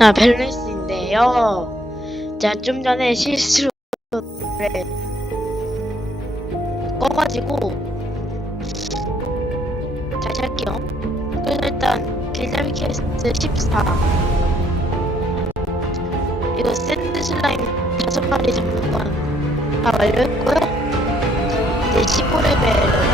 아, 밸런스인데요. 제가 좀 전에 실수로 를 꺼가지고 다시 할게요. 그래서 일단 길잡이 퀘스트 14 이거 샌드 슬라임 다섯 마리 잡는 건 다 완료했고요. 이제 15레벨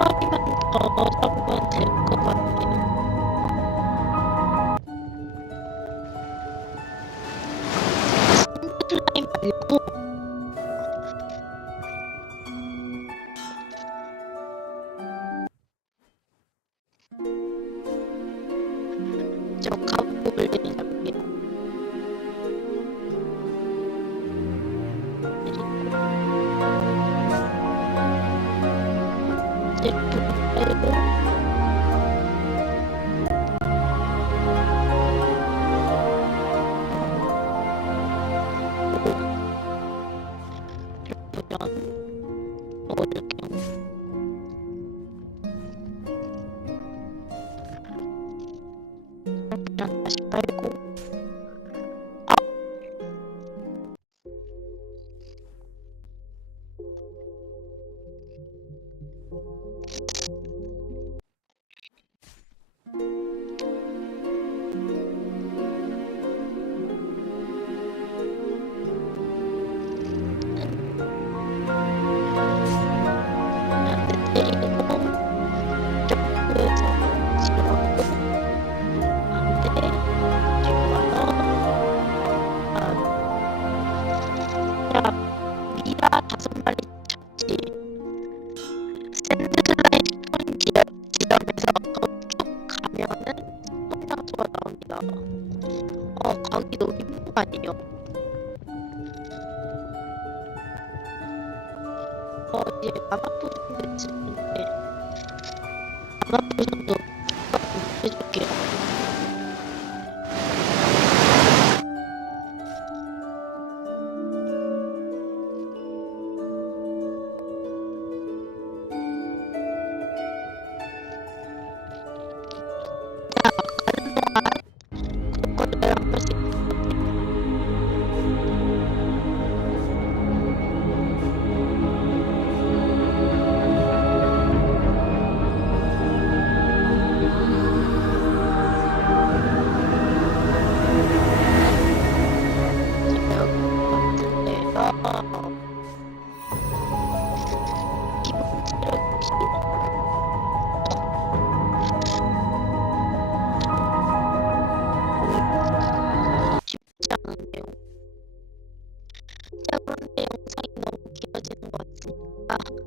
Oh. 啊 가기 너무 힘든 거 아니에요? 어 이제 마마포션도 있는데 마마포 well.